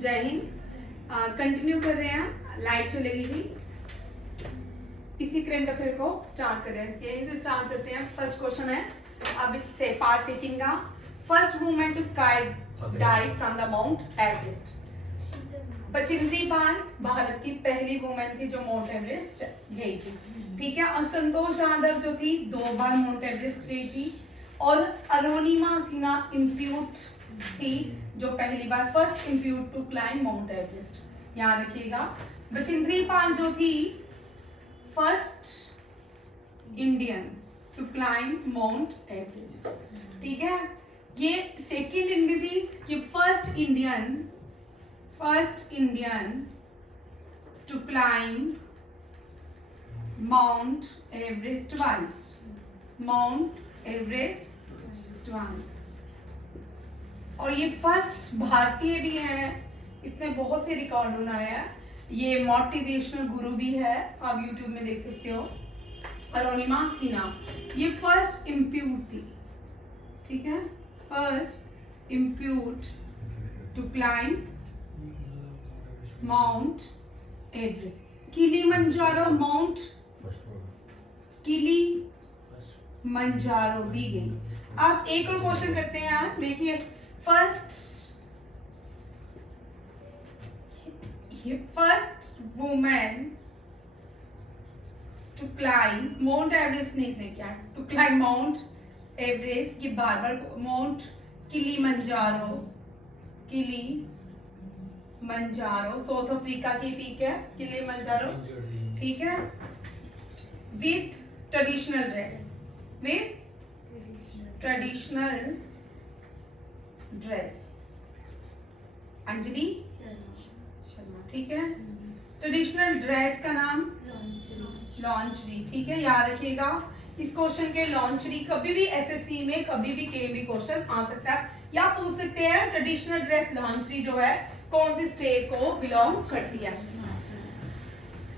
जय हिंद। कंटिन्यू कर रहे हैं, लाइट चलेगी ही इसी करंट अफेयर को स्टार्ट कर रहे हैं। यहीं से स्टार्ट करते हैं। फर्स्ट क्वेश्चन है अब से पार्ट सेकंड का। First women to skydive from the Mount Everest. Bachendri Pal Bharat की पहली वुमेन थी जो माउंट एवरेस्ट गई थी, ठीक है। और संतोष यादव जो थी 2 बार माउंट एवरेस्ट गई थी। और अरुणिमा सिन्हा इम्प्यूट थी जो पहली बार first impute to climb Mount Everest. याद रखिएगा। बचिंद्री पाल जो थी first Indian to climb Mount Everest, ठीक है। ये सेकंड इंडियन थी कि first Indian to climb Mount Everest twice. Mount Everest twice. और ये फर्स्ट भारतीय भी है, इसने बहुत से रिकॉर्ड बनाए हैं। ये मोटिवेशनल गुरु भी है, आप यूट्यूब में देख सकते हो। अरुणिमा सिन्हा ये फर्स्ट इम्प्यूट थी, ठीक है। First impute to climb Mount Everest. Kilimanjaro Mount Kilimanjaro भी गई। अब एक और क्वेश्चन करते हैं यार, देखिए। First women to climb Mount Everest नहीं, इसने क्या टू क्लाइम माउंट एवरेस्ट, ये बार बार माउंट किलीमंजारो साउथ अफ्रीका की पीक है किलीमंजारो, ठीक है। With traditional dress Anjali Sharma, ठीक है। ट्रेडिशनल ड्रेस का नाम लॉन्चरी, ठीक है। याद रखिएगा इस क्वेश्चन के। लॉन्चरी कभी भी एसएससी में कभी भी केवी क्वेश्चन आ सकता है, या पूछ सकते हैं ट्रेडिशनल ड्रेस लॉन्चरी जो है कौन सी स्टेट को बिलोंग करती है।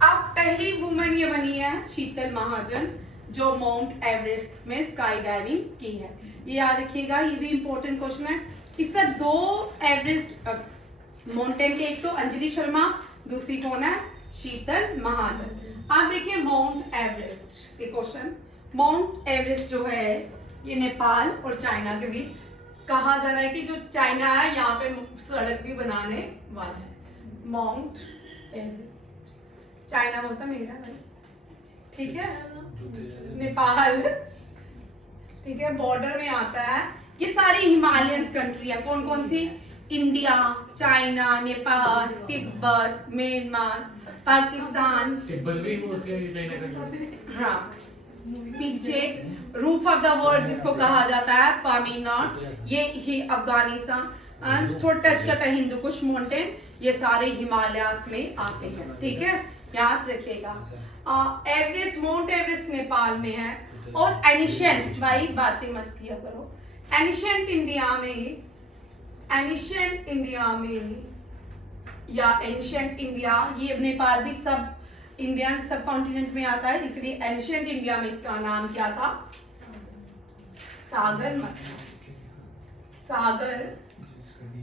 अब पहली वुमेन ये बनी है शीतल महाजन जो माउंट एवरेस्ट में स्काई डाइविंग की है। ये याद रखिएगा, ये भी इंपॉर्टेंट क्वेश्चन है। इससे 2 एवरेस्ट माउंटेन के, एक तो अंजलि शर्मा, दूसरी कौन है शीतल महाजन। आप देखिए माउंट एवरेस्ट से क्वेश्चन। माउंट एवरेस्ट जो है ये नेपाल और चाइना के बीच। कहा जा रहा है कि जो चाइना है यहाँ पे सड़क भी बनाने वाला है। माउंट एवरेस्ट चाइना बोलता मेरा भाई, ठीक है। नेपाल, ठीक है, बॉर्डर में आता है। ये सारी हिमालयन कंट्री है। कौन कौन सी? India, China, Nepal, Tibet, Myanmar, Pakistan. हाँ, पीछे रूफ ऑफ द वर्ल्ड जिसको कहा जाता है पामीनाट, ये ही अफगानिस्तान। थोड़ा टच करता है हिंदू कुश माउंटेन, ये सारे हिमालयास में आते हैं, ठीक है। याद रखिएगा। एवरेस्ट, माउंट एवरेस्ट नेपाल में है। और एनिशियंट, भाई बातें मत किया करो। एनिशियंट इंडिया ये नेपाल भी सब इंडियन सब कॉन्टिनेंट में आता है, इसलिए एंशिएंट इंडिया में इसका नाम क्या था? सागर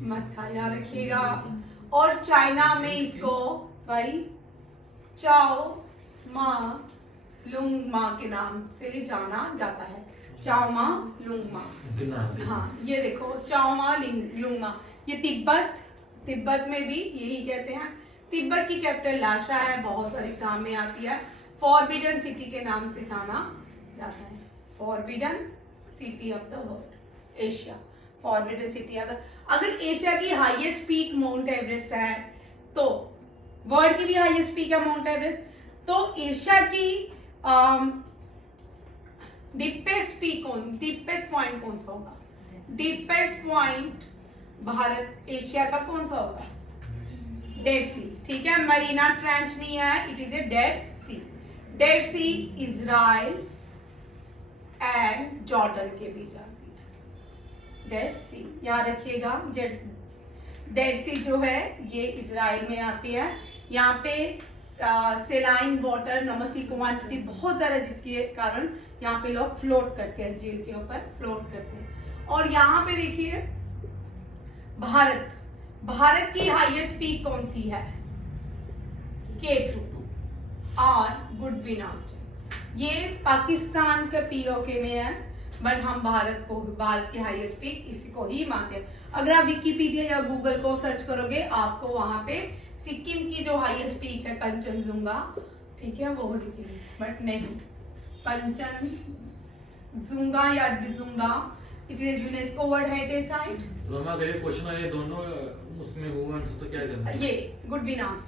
मत्था, याद रखिएगा। और चाइना में इसको भाई चाओ मा लुंगमा के नाम से जाना जाता है। चाओ मा लुंगमा, हाँ ये देखो चाओ मा लुंगमा। ये तिब्बत में भी यही कहते हैं। तिब्बत की कैपिटल लाशा है, बहुत बार एग्जाम में आती है। फॉरबिडन सिटी के नाम से जाना जाता है। Forbidden city of the world, Asia. Forbidden city of the, अगर एशिया की हाईएस्ट पीक माउंट एवरेस्ट है तो वर्ल्ड की भी हाईएस्ट पीक है माउंट एवरेस्ट, तो एशिया की डीपेस्ट पॉइंट कौन सा होगा? डीपेस्ट पॉइंट भारत एशिया का कौन सा होगा? डेड सी, ठीक है। मरीना ट्रेंच नहीं है, it is a Dead Sea. Dead Sea Israel and Jordan के बीच आती है। डेड सी याद रखिएगा। डेड सी जो है ये इजराइल में आती है। यहाँ पे सेलाइन वाटर, नमक की क्वांटिटी बहुत ज्यादा, जिसके कारण यहाँ पे लोग फ्लोट करते हैं, झील के ऊपर फ्लोट करते हैं। और यहाँ पे देखिए भारत भारत की हाईएस्ट पीक कौन सी है? K2 और गुड विनास्ट। ये पाकिस्तान के पीओके में है, बट हम भारत की हाईएस्ट पीक इसी को ही मानते हैं। अगर आप विकिपीडिया या गूगल को सर्च करोगे आपको वहां पे सिक्किम की जो हाईएस्ट पीक है कंचनजुंगा, ठीक है, वो दिखेगी, बट नहीं, कंचनजुंगा या डिजुंगा it is UNESCO world heritage site. तो अगर ये क्वेश्चन है ये दोनों उसमें हुआ तो क्या करना है? ये गुड विनास्ट।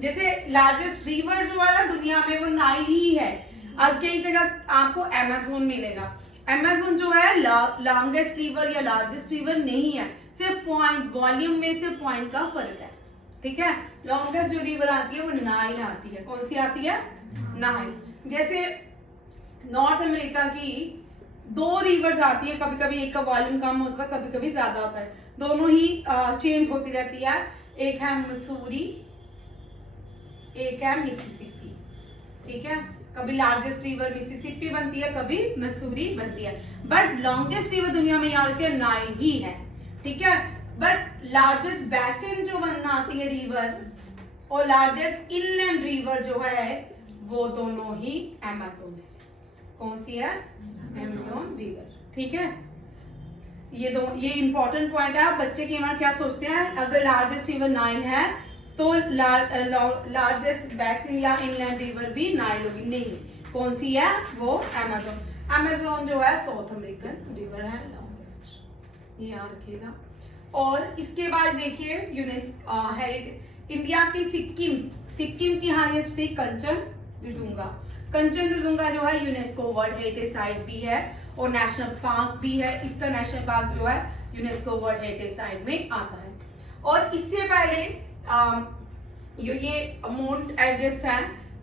जैसे लार्जेस्ट रिवर जो है ना दुनिया में वो नाइल ही है। अब कई जगह आपको अमेज़न मिलेगा, अमेज़न जो है लॉन्गेस्ट रिवर या लार्जेस्ट रिवर नहीं है, सिर्फ पॉइंट वॉल्यूम में से पॉइंट का फर्क है, ठीक है। लॉन्गेस्ट जो रिवर आती है वो नाइल आती है। कौन सी आती है? नाइल। जैसे नॉर्थ अमेरिका की 2 रिवर्स आती है, कभी कभी एक का वॉल्यूम कम होता है, कभी कभी ज्यादा होता है, दोनों ही चेंज होती रहती है। एक है मसूरी, एक है मिसिसिपी, ठीक है। कभी लार्जेस्ट रिवर मिसिसिपी बनती है, कभी मसूरी बनती है, बट लॉन्गेस्ट रिवर दुनिया में यार के नाइल ही है, ठीक है। बट लार्जेस्ट बेसिन जो बनना आती है रिवर और लार्जेस्ट इनलैंड रिवर जो है वो दोनों ही अमेज़न है। कौन सी है? अमेज़न रिवर, ठीक है। ये इंपॉर्टेंट पॉइंट है। बच्चे की हमारे क्या सोचते हैं, अगर लार्जेस्ट रिवर नाइल है तो लार्जेस्ट बेसिन या इनलैंड रिवर भी नाइल होगी, नहीं, कौन सी है? वो अमेज़न। अमेज़न जो है साउथ अमेरिकन रिवर है, लॉन्गेस्ट, ये याद रखिएगा। और इसके बाद देखिए इंडिया की सिक्किम की हाईएस्ट पीक कंचनजुंगा। कंचनजुंगा जो है यूनेस्को वर्ल्ड हेरिटेज साइट भी है और नेशनल पार्क भी है। इसका नेशनल पार्क जो है यूनेस्को वर्ल्ड हेरिटेज साइट में आता है। और इससे पहले ये माउंट एवरेस्ट है,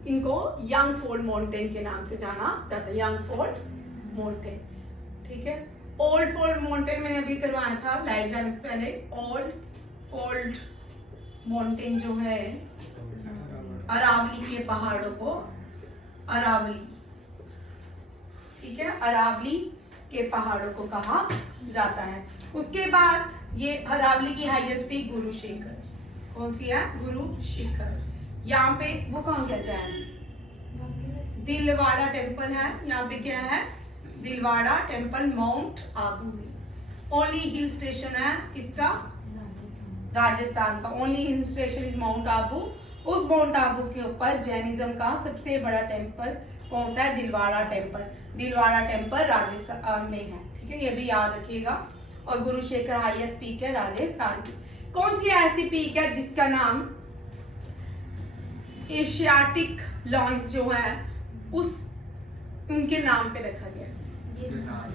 इनको यंग फोर्ड माउंटेन के नाम से जाना जाता है, यंग फोर्ड माउंटेन, ठीक है। ओल्ड फोर्ड माउंटेन मैंने अभी करवाया था लाइट जाने से पहले। ओल्ड फोर्ड माउंटेन जो है अरावली के पहाड़ों को अरावली, ठीक है, अरावली के पहाड़ों को कहा जाता है। उसके बाद ये अरावली की हाईएस्ट पीक गुरु शिखर। कौन सी है? गुरु शिखर। यहाँ पे वो कहाँ गया जाए, दिलवाड़ा टेम्पल है, यहाँ पे क्या है? दिलवाड़ा टेम्पल माउंट आबू में। ओनली हिल स्टेशन है किसका? राजस्थान का। Only hill station is mount Abu. उस माउंट आबू के ऊपर जैनिज्म का सबसे बड़ा टेम्पल कौन सा है? दिलवाड़ा टेम्पल। दिलवाड़ा टेम्पल राजस्थान में है, ठीक है, ये भी याद रखिएगा। और गुरु शिखर हाईएस्ट पीक है राजस्थान की। कौन सी ऐसी पीक है जिसका नाम एशियाटिक लॉन्स जो है उस उनके नाम पे रखा गया?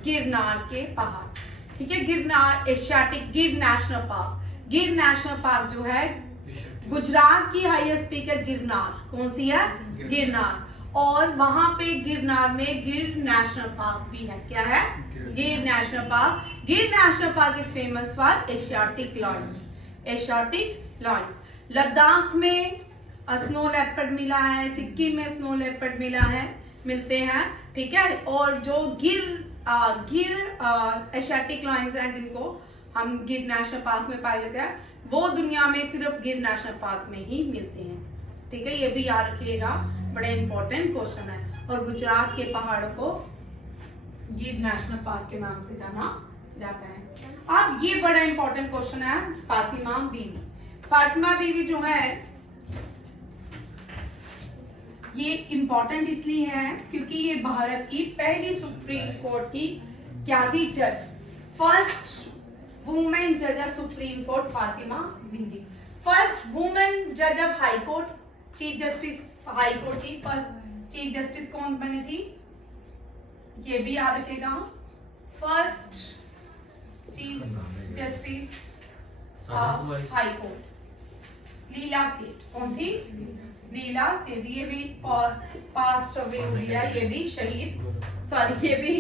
गिरनार के पहाड़, ठीक है। गिरनार एशियाटिक गिर नेशनल पार्क। गिर नेशनल पार्क जो है गुजरात की हाईएस्ट पीक है गिरनार। कौन सी है? गिरनार। और वहां पे गिरनार में गिर नेशनल पार्क भी है। क्या है? गिर नेशनल पार्क। गिर national park is famous for Asiatic lions. Asiatic lions. Ladakh में स्नो लेपर्ड मिला है, सिक्किम में स्नो लेपर्ड मिलते हैं, ठीक है। और जो गिर एशियाटिक लॉयंस हैं जिनको हम गिर नेशनल पार्क में पाए जाते हैं, वो दुनिया में सिर्फ गिर नेशनल पार्क में ही मिलते हैं, ठीक है। ये भी याद रखिएगा, बड़ा इंपॉर्टेंट क्वेश्चन है। और गुजरात के पहाड़ों को गिर नेशनल पार्क के नाम से जाना जाता है। अब ये बड़ा इंपॉर्टेंट क्वेश्चन है फातिमा बीवी। फातिमा बीवी जो है ये इंपॉर्टेंट इसलिए है क्योंकि ये भारत की पहली सुप्रीम कोर्ट की क्या थी? जज। फर्स्ट वुमेन जज ऑफ सुप्रीम कोर्ट फातिमा बीवी। फर्स्ट वुमेन जज of high court, chief justice high court की फर्स्ट चीफ जस्टिस कौन बनी थी? ये भी याद रखेगा। First chief justice high court लीला सेठ। कौन थी? लीला सेठ। ये भी पास्ट अवे हुई है, ये भी शहीद, सॉरी ये भी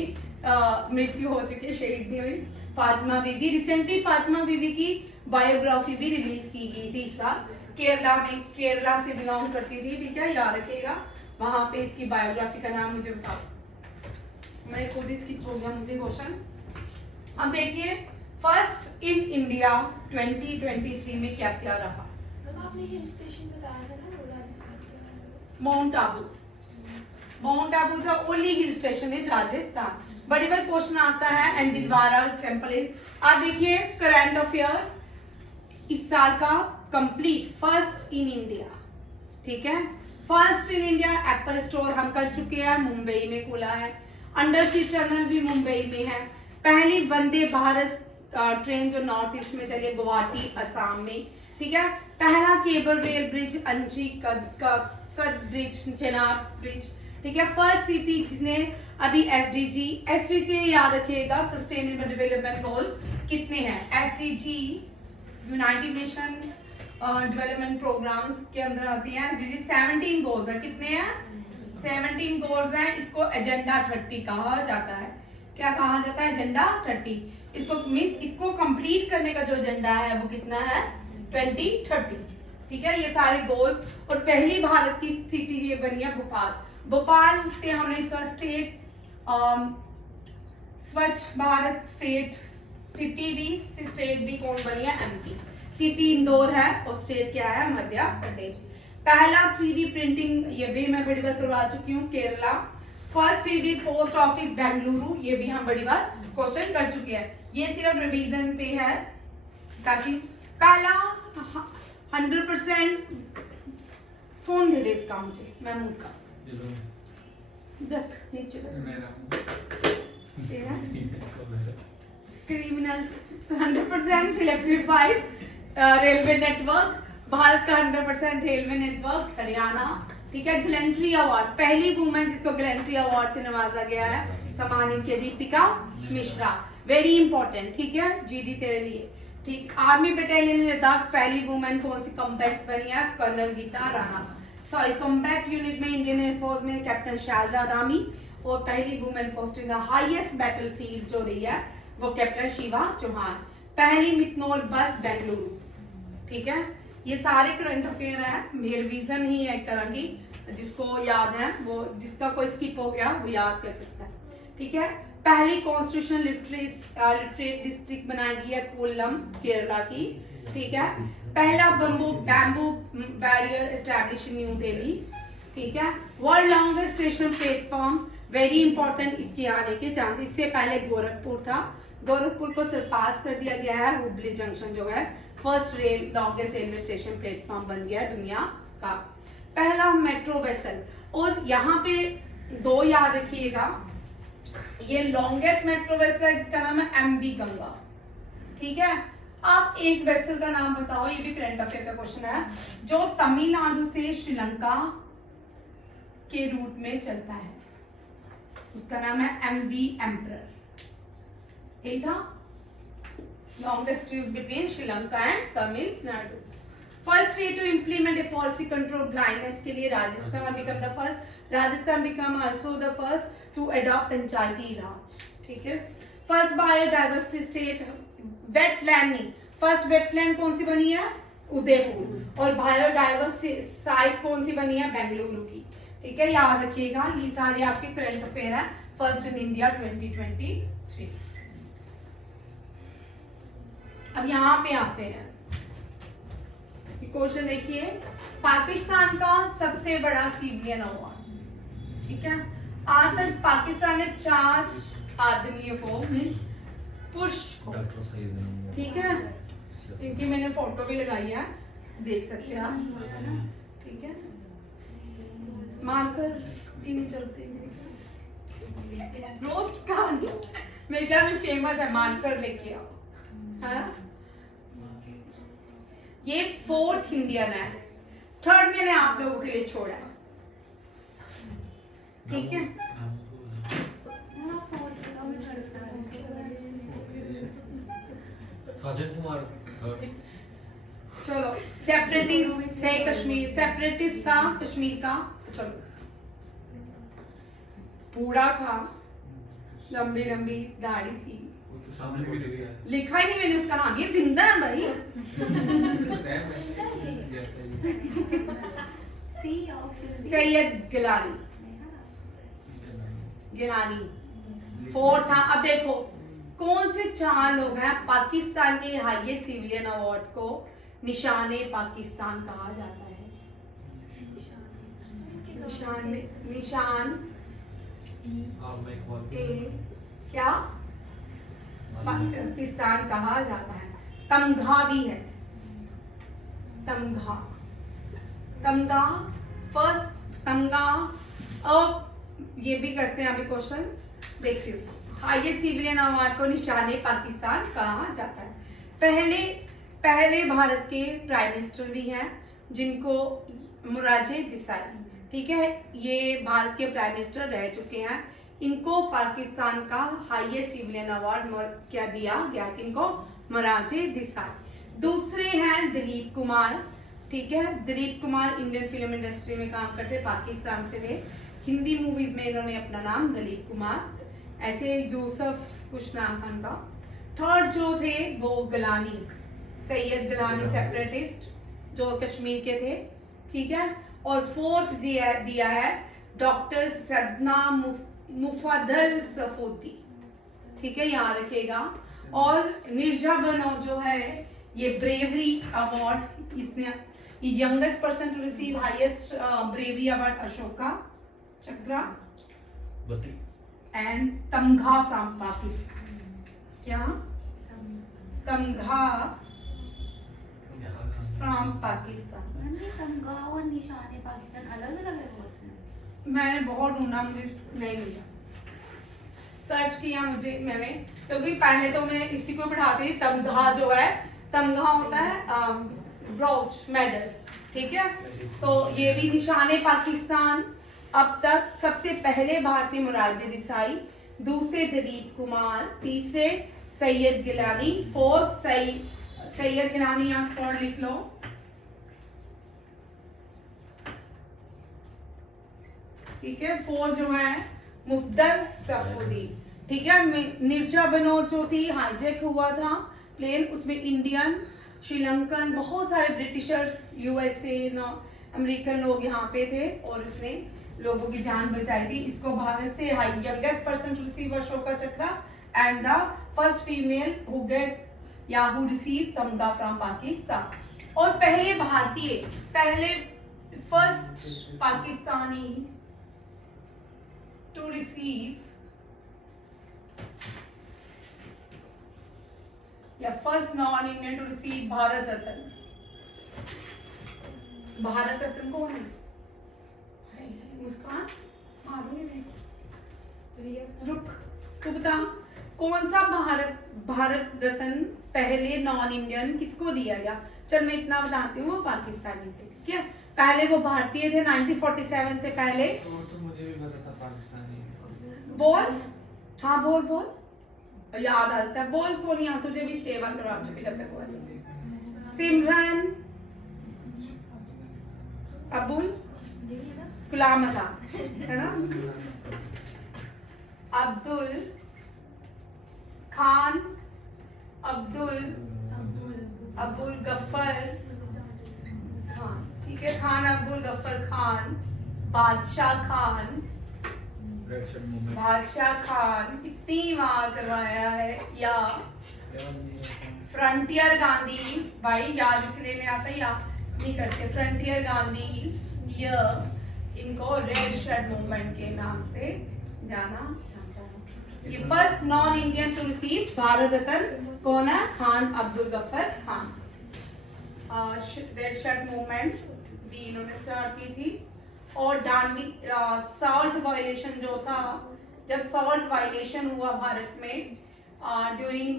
मृत्यु हो चुकी है, शहीद नहीं हुई। फातिमा बीवी। रिसेंटली फातिमा बीवी की बायोग्राफी भी रिलीज की गई थी इस साल। केरला से बिलोंग करती थी, ठीक है, याद रखिएगा। वहां पे इसकी बायोग्राफी का नाम मुझे बताओ, मैं खुद ही स्किप हो गया मुझे क्वेश्चन। अब देखिए फर्स्ट इन इंडिया 2023 में क्या क्या रहा? आपने हिल स्टेशन बताया था ना, वो राजस्थान के। Mount Abu. Mount Abu the only hill station इन राजस्थान। बड़ी बार क्वेश्चन आता है एंड दिलवारा टेम्पल इज। आप देखिए करंट अफेयर इस साल का कंप्लीट फर्स्ट इन इंडिया, ठीक है। First in India Apple store हम कर चुके हैं, मुंबई में खुला है। अंडर सी टनल भी मुंबई में है। पहली वंदे भारत ट्रेन जो नॉर्थ ईस्ट में चली है गुवाहाटी असम में, ठीक है। पहला केबल रेल ब्रिज अंजी कद ब्रिज, चेनाब ब्रिज, ठीक है। फर्स्ट सिटी जिसने अभी एसडीजी याद रखिएगा, सस्टेनेबल डेवलपमेंट गोल्स कितने हैं? SDG United Nation development programmes के अंदर आती है। एसडीजी 17 गोल्स है। कितने हैं? 17 गोल्स हैं। इसको एजेंडा 30 कहा जाता है। क्या कहा जाता है? एजेंडा 30। इसको कंप्लीट करने का जो एजेंडा है वो कितना है? 2030, ठीक है। ये सारे गोल्स। और पहली भारत की सिटी ये बनी है भोपाल। भोपाल से हमने स्वच्छ भारत स्टेट स्टेट भी कौन बनी है? एमपी। सिटी इंदौर है और स्टेट क्या है? मध्य प्रदेश। पहला 3D प्रिंटिंग ये भी मैं बड़ी बार करवा चुकी हूँ, Kerala. First 3D post office Bengaluru, ये भी हम बड़ी बार क्वेश्चन कर चुके हैं। ये सिर्फ रिवीजन पे है ताकि पहला 100% फोन दे दे इसका मुझे महमूद का। Criminals 100% electrified railway network, Bharat का 100% रेलवे नेटवर्क हरियाणा, ठीक है। ग्लैंट्री अवार्ड, पहली वुमेन जिसको ग्लैंट्री अवार्ड से नवाजा गया है, सम्मानित किया दीपिका मिश्रा, वेरी इंपॉर्टेंट, ठीक है। जीडी तेरे लिए, ठीक। आर्मी बटालियन लद्दाख पहली वुमेन कौन सी कॉम्बैक्ट बनी है? Colonel Geeta Rana. Sorry, combat unit में इंडियन एयरफोर्स में कैप्टन शारदा रामी। और पहली women posting the highest battlefield जो रही है वो कैप्टन शिवा चौहान। पहली मिथनोल बस बेंगलुरु, ठीक है। ये सारे करंट अफेयर है, रिवीजन ही है एक तरह की। जिसको याद है वो, जिसका कोई स्किप हो गया वो याद कर सकता है, ठीक है। पहली कॉन्स्टिट्यूशन लिटरेट डिस्ट्रिक्ट बनाई गई है कोल्लम, केरला की, ठीक है। पहला bamboo barrier establish in new Delhi, ठीक है। World longest station platform, very important, इसके आने के चांसेस। इससे पहले गोरखपुर था, गोरखपुर को सरपास कर दिया गया है। हुबली जंक्शन जो है first longest railway station platform बन गया दुनिया का। पहला मेट्रो वेसल, और यहाँ पे 2 याद रखिएगा, ये लॉन्गेस्ट मेट्रो वेसल है जिसका नाम है एमवी गंगा, ठीक है। आप एक वेसल का नाम बताओ, ये भी करंट अफेयर का क्वेश्चन है, जो तमिलनाडु से श्रीलंका के रूट में चलता है, उसका नाम है एमवी एम्परर। यही था longest cruise between Sri Lanka and Tamil Nadu. First state to implement a policy control blindness के लिए Rajasthan become the first. Rajasthan become also the first to adopt पंचायती राज, ठीक है। First biodiversity state, wetlanding. First wetland कौन सी बनी है? उदयपुर। और biodiversity site कौन सी बनी है? बेंगलुरु की, ठीक है। याद रखिएगा, ये सारे आपके करंट अफेयर है फर्स्ट इन इंडिया 2023। अब यहाँ पे आते हैं, क्वेश्चन देखिए, पाकिस्तान का सबसे बड़ा सिविलियन अवार्ड, ठीक है। आज तक पाकिस्तान ने 4 आदमियों को मीन्स पुरुष को, ठीक है, इनकी मैंने फोटो भी लगाई है, देख सकते हैं आप, ठीक है। मार्कर ही नहीं चलते रोज कहानी मेरे क्या भी फेमस है, मार्कर लेके आओ, हाँ? ये 4th इंडियन है, 3rd मैंने आप लोगों के लिए छोड़ा है, ठीक है। साजन कुमार। चलो, सेपरेटिस्ट है कश्मीर, सेपरेटिस्ट था कश्मीर का, चलो बूढ़ा था, लंबी लंबी दाढ़ी थी, लिखा ही नहीं मैंने उसका नाम, ये जिंदा है भाई। सैयद गिलानी 4 था। अब देखो कौन से 4 लोग हैं पाकिस्तान के हाईएस्ट सिविलियन अवार्ड को निशाने पाकिस्तान कहा जाता है? निशान आप मैं कॉल ए क्या पाकिस्तान कहा जाता है। तमघा भी है, तमघा, तमघा फर्स्ट, तमघा। अब ये भी करते हैं अभी क्वेश्चंस, देखिए हाईएस्ट सिविलियन अवार्ड को निशाने पाकिस्तान कहा जाता है। पहले भारत के प्राइम मिनिस्टर भी हैं जिनको मोरारजी देसाई, ठीक है, ये भारत के प्राइम मिनिस्टर रह चुके हैं। इनको पाकिस्तान का हाईएस्ट सिविलियन अवार्ड क्या दिया गया, किनको? मोरारजी देसाई। दूसरे हैं दिलीप कुमार, ठीक है, Dilip Kumar Indian film industry में काम करते, पाकिस्तान से थे। हिंदी मूवीज में इन्होंने अपना नाम दिलीप कुमार, ऐसे यूसुफ कुछ नाम था उनका। थर्ड जो थे वो गिलानी, सैयद गिलानी सेपरेटिस्ट जो कश्मीर के थे, ठीक है। और फोर्थ दिया है डॉक्टर सदना मुफद्दल सफूती, ठीक है, याद रखिएगा। और निर्जा बनो जो है ये ब्रेवरी अवार्ड, इसने youngest person to receive highest bravery award Ashoka Chakra. And Tamgha from Pakistan, क्या? तमघा फ्रॉम पाकिस्तान। तमगा और निशाने पाकिस्तान अलग अलग है बहुत से। मैंने बहुत ढूंढा, मुझे नहीं मिला, सर्च किया मुझे मैंने, क्योंकि पहले तो मैं इसी को पढ़ाती थी। तमघा जो है, तमघा होता है ब्रोच मेडल, ठीक है। तो ये भी निशाने पाकिस्तान। अब तक सबसे पहले भारतीय मोरारजी देसाई, दूसरे दिलीप कुमार, तीसरे सैयद गिलानी, फोर्थ सैयद गिलानी, आप फोर्थ लिख लो। ठीक है, फोर्थ जो है मुफद्दल सफूदी, ठीक है। निर्जा बनोट जो थी, हाईजैक हुआ था प्लेन, उसमें इंडियन, श्रीलंकन, बहुत सारे ब्रिटिशर्स, यूएसए, अमेरिकन लोग यहाँ पे थे और उसने लोगों की जान बचाई थी। इसको भारत से youngest person to receive Ashoka Chakra and the first female who get या हु रिसीव तमगा फ्रॉम पाकिस्तान। और पहले फर्स्ट पाकिस्तानी टू रिसीव या first non Indian to receive Bharat Ratna. Bharat Ratna कौन है? मुस्कान मारूंगी मैं, रुक, तू बता कौन सा भारत रत्न पहले नॉन इंडियन किसको दिया गया? चल मैं इतना बताती हूँ, वो पाकिस्तानी थे, ठीक है। पहले वो भारतीय थे 1947 से पहले। तो मुझे भी पता था पाकिस्तानी। बोल, हाँ बोल, याद आता है, बोल सोनिया, तुझे भी 6 बार करवा चुकी जब तक वो। सिमरन, अबुल गुलाम आजाद, है ना, अब्दुल खान, अब्दुल गफ्फर, हाँ ठीक है, खान अब्दुल गफ्फर खान, बादशाह खान कितनी बार करवाया है। या फ्रंटियर गांधी, भाई याद इसलिए नहीं आता, या नहीं करते। फ्रंटियर गांधी, इनको रेड शर्ट मूवमेंट के नाम से जाना जाता है। ये first non Indian to receive Bharat Ratna कौन है? Khan Abdul Ghaffar Khan. Red shirt movement भी इन्होंने स्टार्ट की थी। और दांडी सॉल्ट वायलेशन जो था, जब सॉल्ट वायलेशन हुआ भारत में ड्यूरिंग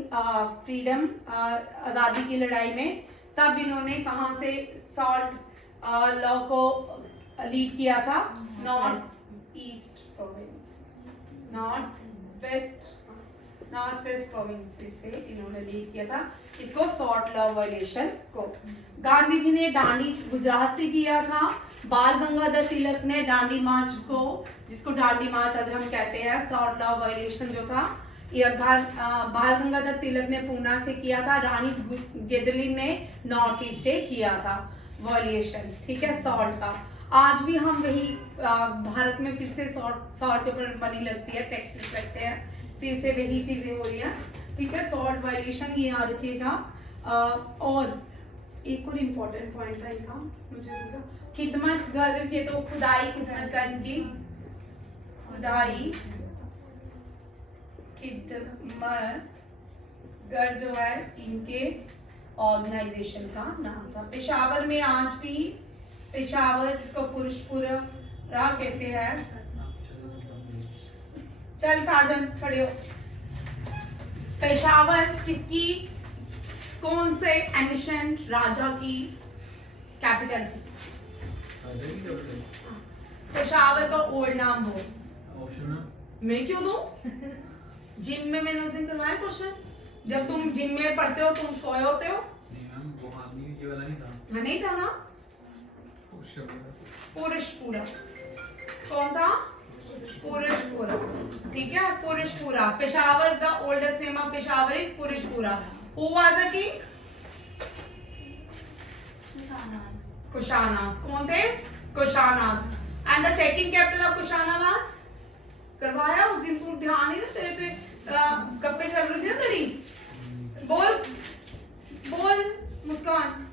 फ्रीडम, आजादी की लड़ाई में, तब इन्होंने कहां से सॉल्ट लॉ को लीड किया था? नॉर्थ वेस्ट प्रोविंस से इन्होंने लीड किया था इसको, सॉल्ट लॉ वायलेशन को। गांधी जी ने दांडी गुजरात से किया था। बाल गंगाधर तिलक ने दांडी मार्च को, जिसको दांडी मार्च आज हम कहते हैं, सॉल्ट लॉ वायलेशन जो था, ये बाल गंगाधर तिलक ने पूना से किया था। रानी गेदलिन ने नॉर्थ ईस्ट से किया था वायलेशन, ठीक है, सॉल्ट का। आज भी हम वही भारत में फिर से सॉल्ट के ऊपर मनी लगती है, टैक्सेस लगते हैं, फिर से वही चीजें हो रही हैं। ठीक है, सॉल्ट वायलेशन ये याद रखिएगा। और एक और इम्पोर्टेंट पॉइंट था इनका, मुझे भूला, खिदमत गर के तो खुदाई खिदमत कर इनकी, खुदाई खिदमत गर जो है इनके ऑर्गेनाइजेशन का नाम था। पेशावर में आज भी, पेशावर जिसको पुरुषपुरा कहते हैं। चल साजन खड़े हो। पेशावर किसकी, कौन से एनिशेंट राजा की कैपिटल थी? पेशावर का ओल्ड नाम बोल। ऑप्शन मैं क्यों दूं? जिम में मैंने उस दिन करवाया क्वेश्चन, जब तुम जिम में पढ़ते हो तुम सोए होते हो। नहीं मैम, वो आदमी ये वाला नहीं था। हाँ नहीं था ना, पुरुषपुरा। कौन था? पुरुषपुरा। ठीक है, पुरुषपुरा। पेशावर का oldest name of Peshawar is Purushapura. Who was the king? Kushanas. कौन थे? Kushanas. And the second capital of Kushana was? करवाया उस दिन, तुम ध्यान ही ना तेरे पे गप्पे चल रही थी ना तेरी। बोल बोल Muskan,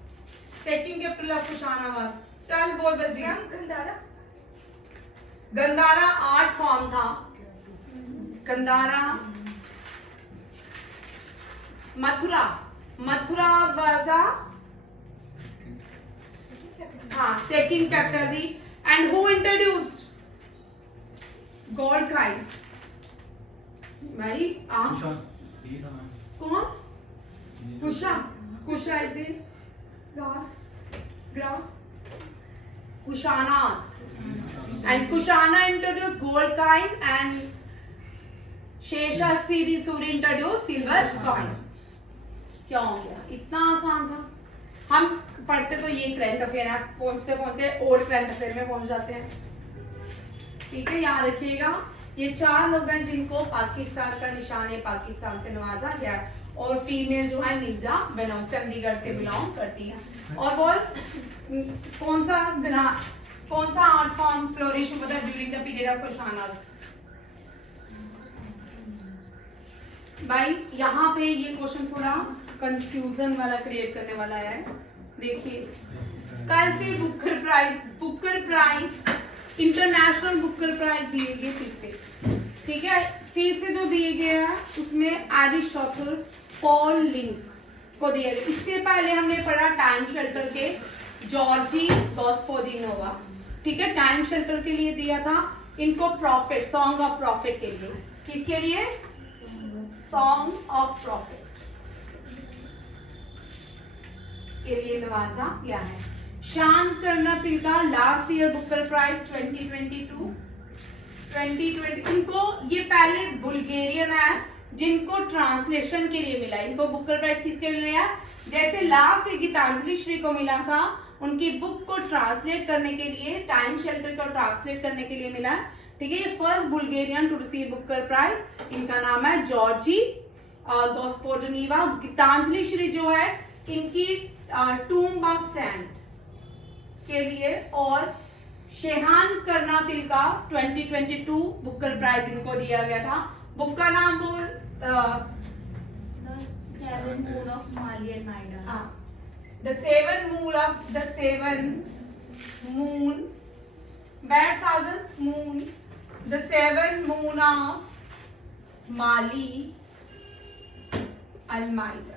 second capital of Kushana was? चल बोल बल्जी। गंधारा। गंधारा 8 फॉर्म था। Gandhara, Mathura, Mathura was the second capital थी। And who introduced gold coin? भाई आप ये था मैम। कौन? कुशा, कुशा is in grass, Kushanas, and Kushana introduced gold coin and Sheshasuri introduced silver coin। क्या हो गया? इतना आसान था। हम पढ़ते तो ये करंट अफेयर है, पहुंचते पहुंचते ओल्ड करंट अफेयर में पहुंच जाते हैं। ठीक है, याद रखिएगा ये 4 लोग हैं जिनको पाकिस्तान का निशान पाकिस्तान से नवाजा गया है, और फीमेल जो है निर्जा बेगम चंडीगढ़ से बिलोंग करती है। और बोल कौन सा आर्ट फॉर्म फ्लोरिश हुआ था during the period of Kushanas? भाई यहाँ पे ये क्वेश्चन थोड़ा कंफ्यूजन वाला क्रिएट करने वाला है। देखिए कल से Booker Prize International Booker Prize दिए गए फिर से। ठीक है, फिर से जो दिए गए हैं उसमें एरिश ऑथर पॉल लिंक को दिया गया। इससे पहले हमने पढ़ा टाइम शेल्टर के जॉर्जी गॉस्पोदिनोवा। ठीक है, टाइम शेल्टर के लिए दिया था इनको प्रॉफिट, सॉन्ग ऑफ प्रॉफिट के लिए। किसके लिए? सॉन्ग ऑफ प्रॉफिट के लिए नवाजा गया है। शान कर्नातिल का लास्ट ईयर बुकर प्राइज 2020 इनको, ये पहले बुल्गेरियन है जिनको ट्रांसलेशन के लिए मिला। इनको बुकर प्राइज किसके लिए मिला? जैसे लास्ट गीतांजलि श्री को मिला था, उनकी बुक को ट्रांसलेट करने के लिए, टाइम शेल्टर को ट्रांसलेट करने के लिए मिला। ठीक है, ये first Bulgarian to receive Booker Prize. इनका नाम है जॉर्जी गॉस्पोडिनोवा। गीतांजलि श्री जो है इनकी टूम्ब ऑफ सैंड के लिए, और शेहान कर्नातिल का 2022 बुकर प्राइज इनको दिया गया था। बुक का नाम बोल। Seven Moon of Mali and Maida. The seven moon. Bad sergeant moon. The seven moon of Mali, Almeida.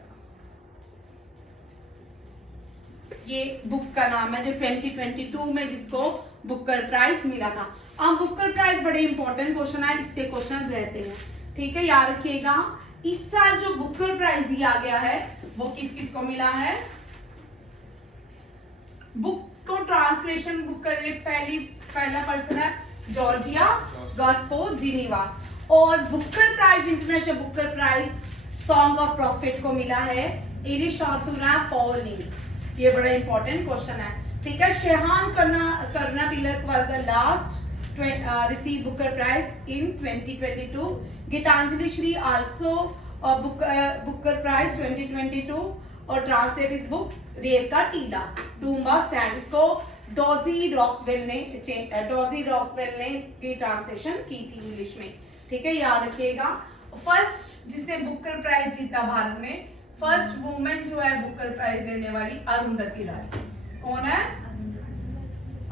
ये बुक का नाम है जो 2022 में जिसको बुकर प्राइज मिला था। अब बुकर प्राइज बड़े इंपॉर्टेंट क्वेश्चन है, इससे क्वेश्चन रहते हैं। ठीक है, याद रखिएगा इस साल जो बुकर प्राइज दिया गया है वो किस किस को मिला है? बुक को ट्रांसलेशन बुक करने पहला पर्सन है जॉर्जिया गॉस्पोदिनोवा, और Booker Prize International Booker Prize song of profit को मिला है एरिश ऑथर पॉल लिंक। ये बड़ा इंपॉर्टेंट क्वेश्चन है। ठीक है, Shehan Karunatilaka was the last receive Booker Prize in 2022. Gitanjali Shri also Booker Prize 2022 और translate इस book रेवता टीला Tomb of Sand। इसको डॉजी रॉकवेल ने इसकी ट्रांसलेशन की थी इंग्लिश में। ठीक है, याद रखिएगा फर्स्ट जिसने बुकर प्राइज जीता भारत में, फर्स्ट वुमेन जो है बुकर प्राइज देने वाली अरुंधति राय। कौन है?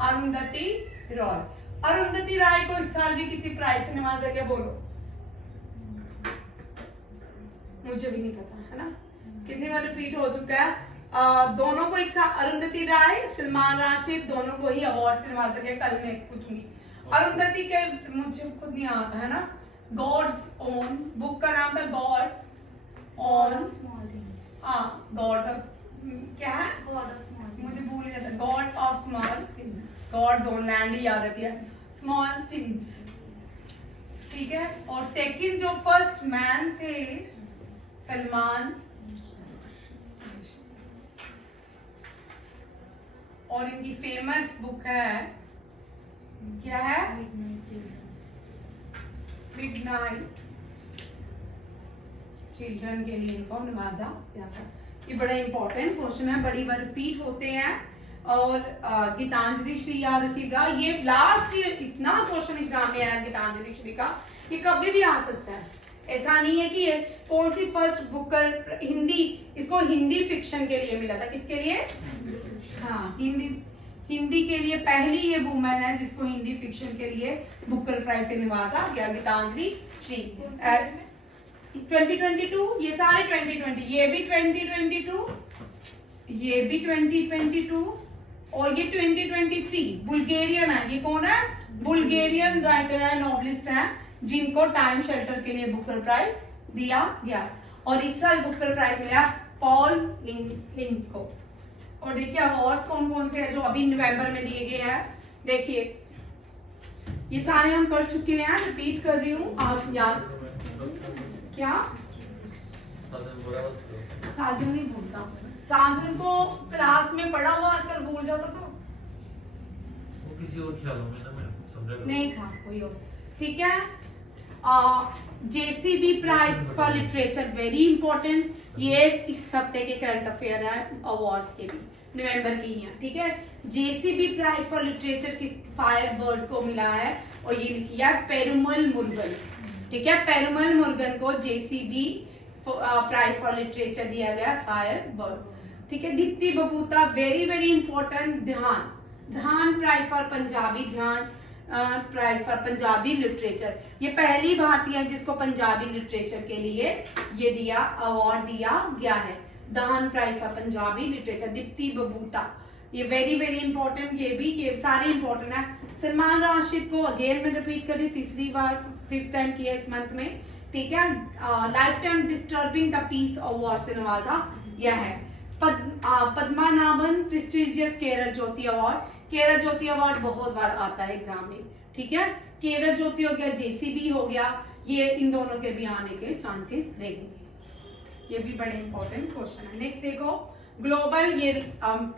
अरुंधति रॉय। अरुंधति राय को इस साल भी किसी प्राइज से नवाजा गया, बोलो। मुझे भी नहीं पता, है ना। कितनी बार रिपीट हो चुका है। दोनों को एक साथ, अरुंधति राय, सलमान राशिद, दोनों को ही अवार्ड से नवाजा गया। कल मैं पूछूंगी। अरुंधति के मुझे खुद नहीं आता है ना। गॉड्स ओन, बुक का नाम था गॉड्स ऑन, हाँ गॉड्स ऑफ, क्या है, मुझे भूल गया था, god of small things, god's own land ही याद रखिए, स्मॉल थिंग्स, ठीक है। और सेकंड जो फर्स्ट मैन थे सलमान, और इनकी फेमस बुक है, क्या है, मिडनाइट चिल्ड्रन के लिए इनको नवाजा गया था। ये बड़ा इंपॉर्टेंट क्वेश्चन है, बड़ी बार रिपीट होते हैं। और गीतांजलि श्री याद रखिएगा, ये लास्ट ईयर इतना क्वेश्चन एग्जाम में आया गीतांजलि श्री का, ये कभी भी आ सकता है। ऐसा नहीं है कि ये कौन सी फर्स्ट बुकर, हिंदी, इसको हिंदी फिक्शन के लिए मिला था। किसके लिए? हाँ, हिंदी के लिए पहली ये वुमेन है जिसको हिंदी फिक्शन के लिए बुकर प्राइज से नवाजा गया, गीतांजलि श्री। 2022, ये सारे 2020, ये भी 2022, ये भी 2022, और ये 2023। बुल्गेरियन है, ये कौन है? बुल्गेरियन राइटर है, नॉवलिस्ट है, जिनको टाइम शेल्टर के लिए बुकर प्राइज दिया गया। और इस साल बुकर प्राइज मिला पॉल लिंक को। और देखिए अवार्ड्स कौन कौन से हैं जो अभी नवंबर में दिए गए हैं। देखिए ये सारे हम कर चुके हैं, रिपीट कर रही हूँ, आप याद, क्या साजन नहीं भूलता, साजन को क्लास में पढ़ा हुआ आजकल भूल जाता था, वो किसी और ख्यालों में ना, मैं समझा नहीं था कोई और, ठीक है। JCB Prize for Literature very important, ये इस हफ्ते के करंट अफेयर है, अवार्ड्स के भी नवंबर की हैं, ठीक है। जेसीबी प्राइज फॉर लिटरेचर किस फायर बर्ड को मिला है, और ये लिखिए पेरुमल मुरुगन, ठीक है। पेरुमल मुरुगन को जेसीबी प्राइज फॉर लिटरेचर दिया गया, फायर बर्ड, ठीक है। दीप्ति बबूता वेरी वेरी इंपॉर्टेंट, ध्यान प्राइज फॉर पंजाबी, ध्यान प्राइज फॉर पंजाबी लिटरेचर, ये पहली भारतीय है जिसको पंजाबी लिटरेचर के लिए ये दिया अवार्ड दिया गया है, Dhahan prize for Punjabi literature, Deepti Babuta, ये वेरी वेरी इंपॉर्टेंट, ये भी, ये सारे इंपॉर्टेंट है। सलमान राशिद को अगेन में रिपीट करी, तीसरी बार 5th टाइम किया इस मंथ में, ठीक है। Life time disturbing the peace award से नवाजा गया है। पद्मनाभन प्रेस्टिजियस केरल ज्योति अवार्ड, केरल ज्योति अवार्ड बहुत बार आता है एग्जाम में, ठीक है। केरल ज्योति हो गया, जेसीबी हो गया, ये इन दोनों के भी आने के चांसेस रहेंगे, ये भी बड़े इंपॉर्टेंट क्वेश्चन है। नेक्स्ट देखो ग्लोबल, ये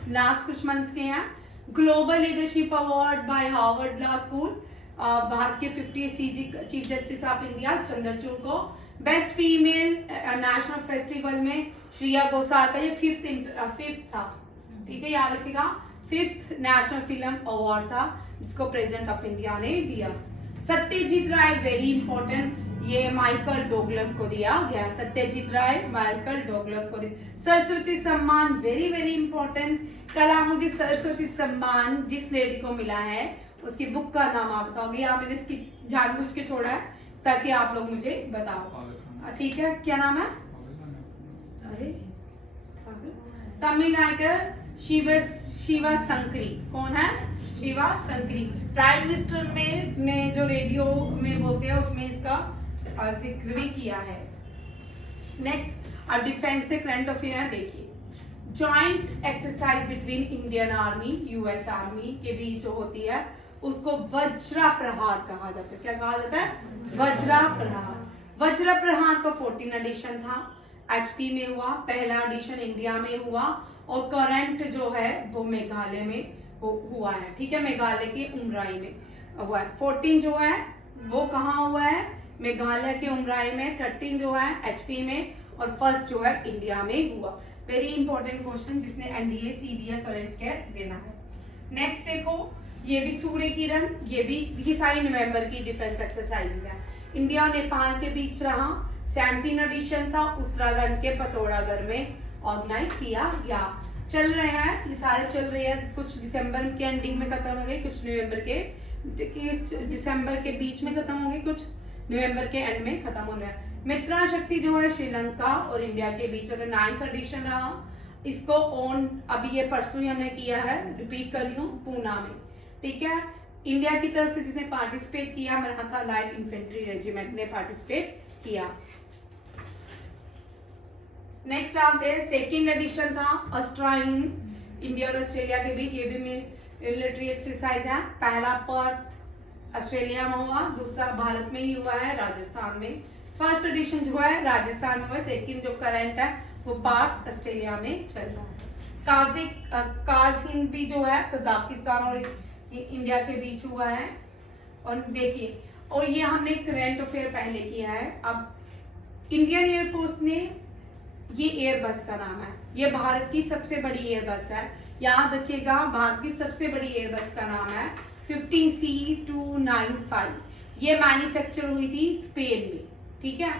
लास्ट कुछ मंथ्स के हैं, global leadership award by Harvard law school, Bharat के 50 chief justice of India Chandrachud को। बेस्ट फीमेल नेशनल फेस्टिवल में श्रेया घोषाल का ये 5th था, ठीक है, याद रखिएगा, 5th नेशनल फिल्म अवार्ड था जिसको प्रेसिडेंट ऑफ इंडिया ने दिया। सत्यजीत राय वेरी इंपॉर्टेंट, ये माइकल डोगलस को दिया गया, सत्यजीत राय माइकल डोगलस को दिया। सरस्वती सम्मान वेरी वेरी इंपॉर्टेंट, कल आप मुझे सरस्वती सम्मान जिस लेडी को मिला है उसकी बुक का नाम आप बताओगे, या मैंने इसकी जानबूझ के छोड़ा है ताकि आप लोग मुझे बताओ, ठीक है। क्या नाम है? अरे तमिल राइटर शिवा शंकरी, कौन है? शिवा शंकरी, प्राइम मिनिस्टर में ने जो रेडियो में बोलते हैं उसमें इसका जिक्र भी किया है। नेक्स्ट डिफेंस से करंट अफेयर है, देखिए joint exercise between Indian army US army के बीच जो होती है उसको वज्रा प्रहार कहा जाता है। क्या कहा जाता है? वज्रा प्रहार। वज्रा प्रहार का 14 एडिशन था, एचपी में हुआ, पहला एडिशन इंडिया में हुआ, और करंट जो है वो मेघालय में हुआ है, ठीक है, मेघालय के उमराई में हुआ है। 14 जो है वो कहाँ हुआ है? मेघालय के उमराई में। 13 जो है एचपी में, और फर्स्ट जो है इंडिया में हुआ। वेरी इंपॉर्टेंट क्वेश्चन जिसने एनडीए सीडीएस और एफकेट देना है। नेक्स्ट देखो, ये भी सूर्य किरण, ये भी, ये सारी नवंबर की डिफेंस एक्सरसाइजेज है। इंडिया और नेपाल के बीच रहा, 17 एडिशन था, उत्तराखंड के पिथौरागढ़ में ऑर्गेनाइज किया गया। चल रहे हैं ये सारे, चल रहे हैं, कुछ दिसंबर के एंडिंग में खत्म हो गए, कुछ नवंबर के दिसंबर के बीच में खत्म हो गए, कुछ नवंबर के एंड में खत्म हो रहा है। मित्रा शक्ति जो है श्रीलंका और इंडिया के बीच अगर 9th एडिशन रहा, इसको ऑन अभी ये परसों ही हमने किया है, रिपीट कर रही हूँ, पूना में, ठीक है। इंडिया की तरफ से जिसने पार्टिसिपेट किया मराठा लाइट इन्फेंट्री रेजिमेंट ने पार्टिसिपेट किया। नेक्स्ट आते हैं, सेकेंड एडिशन था ऑस्ट्रेलियन, इंडिया और ऑस्ट्रेलिया के बीच, ये भी मिलिट्री एक्सरसाइज है। पहला पार्ट ऑस्ट्रेलिया में हुआ, दूसरा भारत में ही हुआ है, राजस्थान में। फर्स्ट एडिशन जो है राजस्थान में हुआ, सेकेंड जो करंट है वो पार्ट ऑस्ट्रेलिया में चल रहा है। काज हिंद भी जो है कजाकिस्तान और इंडिया के बीच हुआ है। और देखिए, और ये हमने करंट अफेयर पहले किया है। अब इंडियन एयरफोर्स ने, ये एयरबस का नाम है, ये भारत की सबसे बड़ी एयरबस है, याद रखिएगा, भारत की सबसे बड़ी एयरबस का नाम है 15C295। ये मैन्युफैक्चर हुई थी स्पेन में, ठीक है।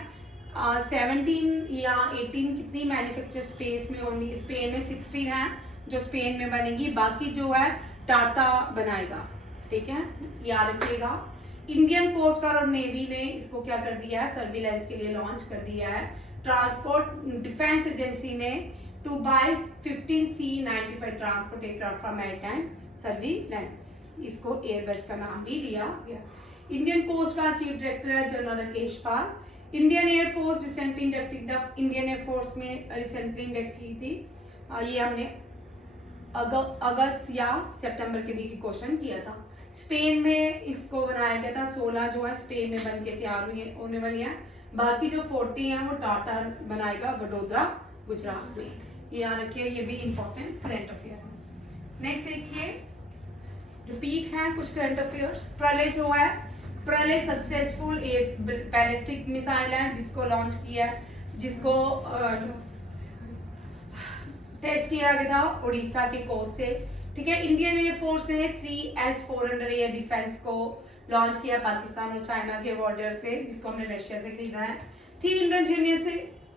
17 या 18 कितनी मैन्युफैक्चर स्पेस में होंगी, स्पेन में 16 है जो स्पेन में बनेगी, बाकी जो है टाटा बनाएगा, ठीक है, याद रखिएगा। इंडियन कोस्ट गार्ड और नेवी ने इसको क्या कर दिया है, सर्विलेंस के लिए लॉन्च कर दिया है। ट्रांसपोर्ट डिफेंस एजेंसी ने to buy 15C95 transport aircraft for maritime surveillance, इसको एयरबस का नाम भी दिया गया। Indian coast guard chief director है general Rakesh Pal. Indian air force recently inducted, Indian air force में रिसेंटली इंडक्ट की थी, ये हमने अगस्त या सितंबर के बीच क्वेश्चन किया था। स्पेन में इसको बनाया गया था, 16 जो है स्पेन में बन के तैयार हुई होने वाली है, बाकी जो 40 है वो टाटा बनाएगा वडोदरा गुजरात में, याद रखिए, ये भी इंपॉर्टेंट करंट अफेयर है। नेक्स्ट देखिए, रिपीट है कुछ करंट अफेयर्स। प्रलय जो है, प्रलय सक्सेसफुल बैलिस्टिक मिसाइल है जिसको लॉन्च किया, जिसको टेस्ट किया गया था उड़ीसा के कोस्ट से, ठीक है। इंडियन एयरफोर्स ने 3S400 एयर डिफेंस को लॉन्च किया पाकिस्तान और चाइना के बॉर्डर से, जिसको हमने रशिया से खरीदा है। 3 इंडियन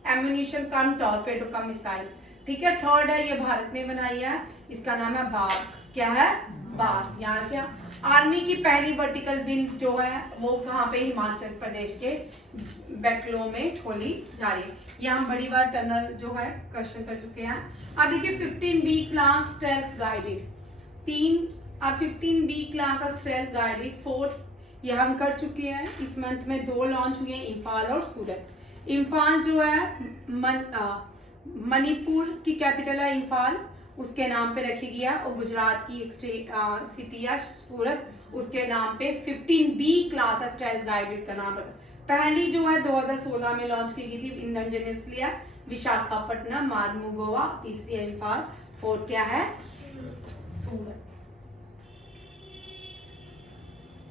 एम्यूनिशन कम टॉर्पेडो का मिसाइल, ठीक है। थर्ड है, ये भारत ने बनाई है, इसका नाम है बाघ, क्या है, बाघ, यार क्या। आर्मी की पहली वर्टिकल विंग जो है वो कहाँ पे, हिमाचल प्रदेश के बेकलो में खोली जा रही है। ये हम बड़ी बार टनल जो है क्वेश्चन कर चुके हैं। अब देखिए 15B class stealth guided, 15B class of stealth guided 4 ये हम कर चुके हैं। इस मंथ में 2 लॉन्च हुए हैं, इंफाल और सूरत। इंफाल जो है मणिपुर की कैपिटल है इंफाल, उसके नाम पे रखी गया, और गुजरात की एक सिटी है सूरत, उसके नाम पे 15B class of stealth guided का नाम रखा। पहली जो है 2016 में लॉन्च की गई थी इंडोनेशिया, विशाखापट्टनम, मार्मुगोवा, तीसरी है इंफाल, फोर्थ क्या है, सूरत।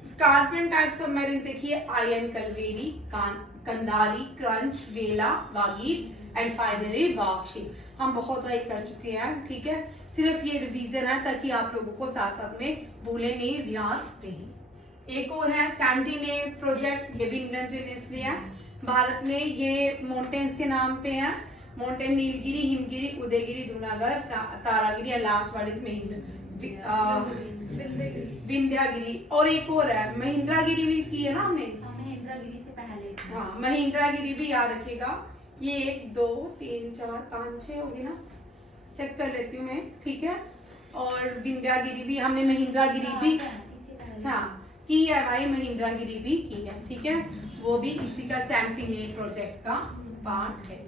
स्कॉर्पियन टाइप सबमरीन देखिए, आयन, कलवेरी, कंदारी, क्रंच, वेला, वागीर एंड फाइनली वाक्षी। हम बहुत बार कर चुके हैं, ठीक है, सिर्फ ये रिवीजन है ताकि आप लोगों को साथ साथ में भूले नहीं, याद रहे। एक और है सेंटिने प्रोजेक्ट, ये भी इंडोनेशिया है, भारत में, ये माउंटेन्स के नाम पे है, mountain Nilgiri, Himgiri, Udaygiri, Dunagiri, Taragiri, last word is Vindhyagiri. और एक और है महिंद्रागिरी भी की है ना हमने, महेंद्रगिरी से पहले, हाँ महिंद्रागिरी भी याद रखेगा। ये 1 2 3 4 5 6 होगी ना, चेक कर लेती हूँ मैं, ठीक है। और विंध्यागिरी भी हमने, महिंद्रागिरी भी हाँ की है भाई, महिंद्रागिरी भी की है, ठीक है, वो भी इसी का सेंटिनेल प्रोजेक्ट का पार्ट है।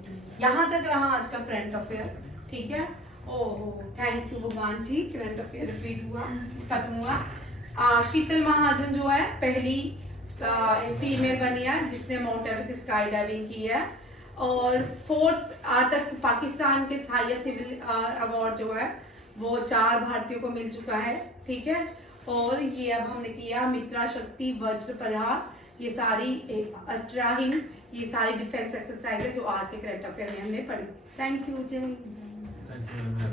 यहाँ तक रहा आज का करंट अफेयर, ठीक है। ओहो थैंक यू भगवान जी, करंट अफेयर रिपीट हुआ, खत्म हुआ। शीतल महाजन जो है पहली फीमेल बनी है जिसने माउंट एवरेस्ट स्काई डाइविंग की है। और 4th आज तक पाकिस्तान के हाईएस्ट सिविल अवार्ड जो है वो 4 भारतीयों को मिल चुका है, ठीक है। और ये अब हमने किया मित्रा शक्ति, वज्र प्रहार, ये सारी अस्ट्राहिंग, ये सारी डिफेंस एक्सरसाइज है जो आज के करंट अफेयर में हमने पढ़ी। थैंक यू जय।